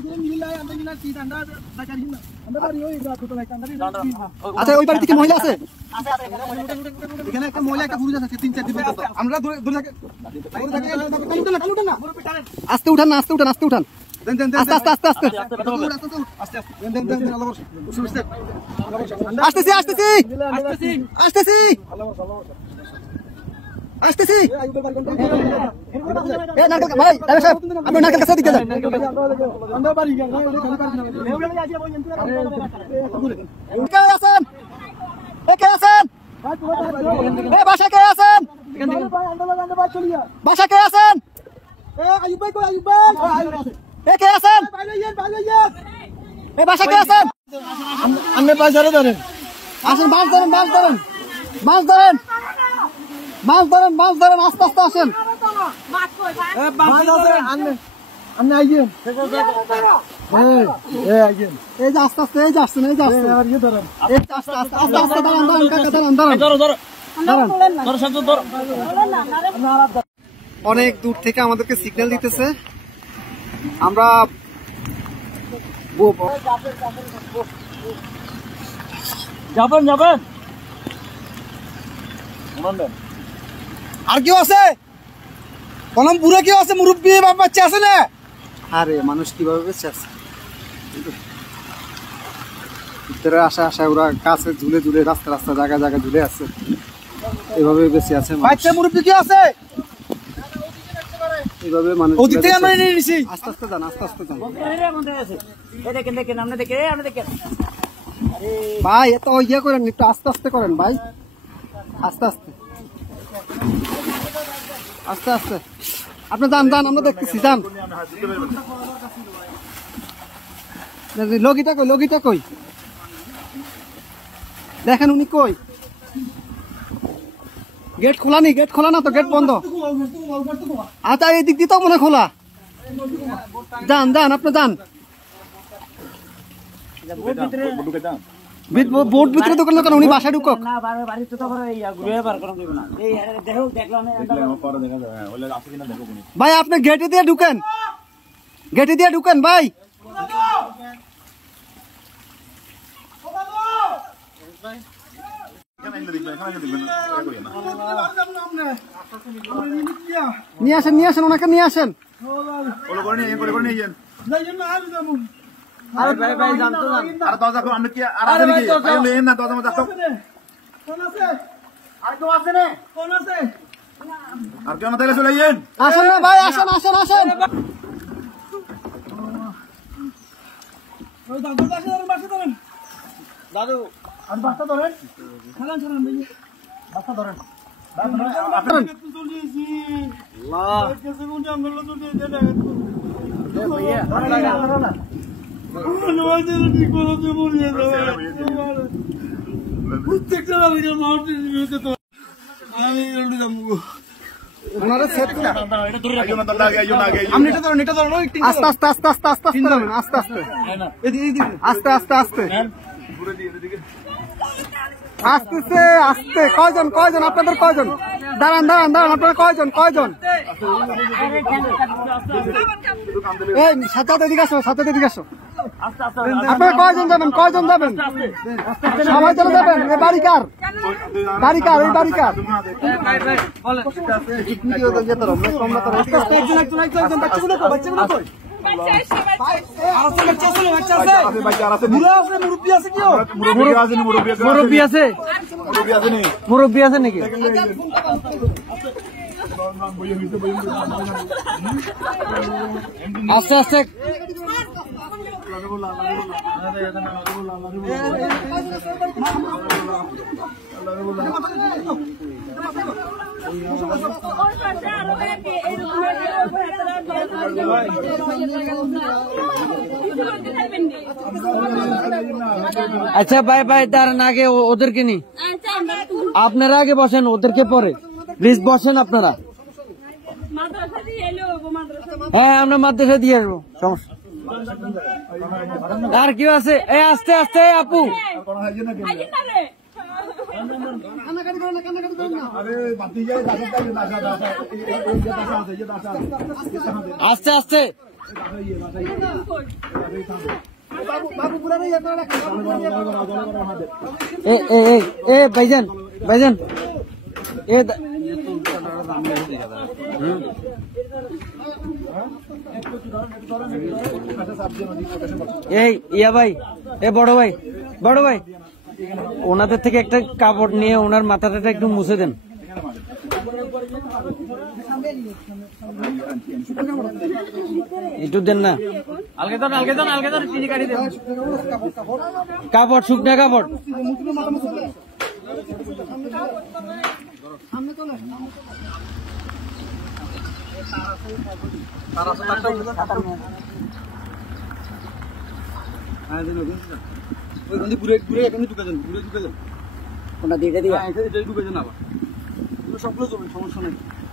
আচ্ছা ওই বাড়ি থেকে মহিলা আছে এখানে একটা মহিলা একটা পুরুষ আছে 3-4 দিন আমরা ধরে থাকি আস্তে উঠান না আস্তে উঠান আস্তে উঠান আস্তে আস্তে আস্তে আস্তে আসতেছি আসতেছি আসতেছি আসতেছি ভাই সাহেব আপনি নারকেল কাছে দিকে যান কে আছেন কে আছেন বাসা কে আছেন বাসা কে আছেন কে আছেন বাসা কে আছেন আপনি বাজারে ধরেন আসেন মাছ ধরেন মাছ ধরেন মাছ ধরেন মাছ ধরেন মাছ ধরেন আস্তে আস্তে আসেন আপনি আইয়েন এই যে আস্তে আস্তে এই যে আসছেন এই যে আসছেন আস্তে আস্তে আস্তে আস্তে দাঁড়ান দাঁড়ান কাকা দাঁড়ান দাঁড়ান অনেক দূর থেকে আমাদেরকে সিগন্যাল দিতেছে আমরা যাবেন যাবেন আর কেউ আছে কলম পুরো কেউ আছে মুরব্বী বাচ্চা আছে না আরে মানুষ কিভাবে বেঁচে আছে ভিতরে আসা আসা ওরা কাছে ঝুলে ঝুলে রাস্তা রাস্তা জায়গা জায়গা ঝুলে আছে এভাবে বেঁচে আছে বাচ্চা মুরব্বী কেউ আছে এইভাবে মানুষ ওদিক থেকে আমরা নিয়ে নিছি আস্তে আস্তে যান আস্তে আস্তে যান দেখেন দেখেন আমরা দেখেন ভাই এত ইয়ে করেন একটু আস্তে আস্তে করেন ভাই আস্তে আস্তে আস্তে আস্তে আপনি যান যান আমরা দেখতেছি যান লগিটা কই দেখেন উনি কই গেট খোলা নি গেট খোলা না তো গেট বন্ধ আচ্ছা এই দিক দিয়ে তো মনে খোলা যান যান আপনি যান বোট ভিতরে দোকান দোকান উনি বাসায় ঢুকক ভাই আপনি গেটে দিয়ে ঢুকেন ভাই নিয়ে আসেন ওনাকে নিয়ে আসেন আসেন না ভাই আসেন আসেন আসেন দাদু বাসা ধরেন বাসা ধরেন আস্তে আস্তে আস্তে আস্তে আস্তে আস্তে আস্তে আস্তে আস্তে আসতেছে আস্তে কয়জন আপনাদের কয়জন দাঁড়ান আপনারা কয়জন এই সাথে এদিকে আসো আপনারা কয়জন যাবেন সবাই চলে যাবেন এই বাড়িকার এই বাড়িকার বাচ্চাগুলো মুরব্বী আছে নাকি আস্তে আস্তে আচ্ছা ভাই ভাই দাঁড়ান আগে ওদেরকে নি আপনারা আগে বসেন ওদেরকে পরে প্লিজ বসেন আপনারা হ্যাঁ আমরা মাদ্রাসা দিয়ে আসবো সমস্যা আর কি আছে এই আস্তে আস্তে আপু আস্তে আস্তে বাবু পুরানো ইয়ে করে রাখেন এ ভাইজান ভাইজান এ এই ইয়া ভাই এ বড় ভাই ওনাদের থেকে একটা কাপড় নিয়ে ওনার মাথাটা একটু মুছে দেন। একটু দেন না আলগে ধর চিনি কাটি দে কাপড়, শুকনা কাপড়। কোনটা দিয়ে সবগুলো জমি সমস্যা নেই।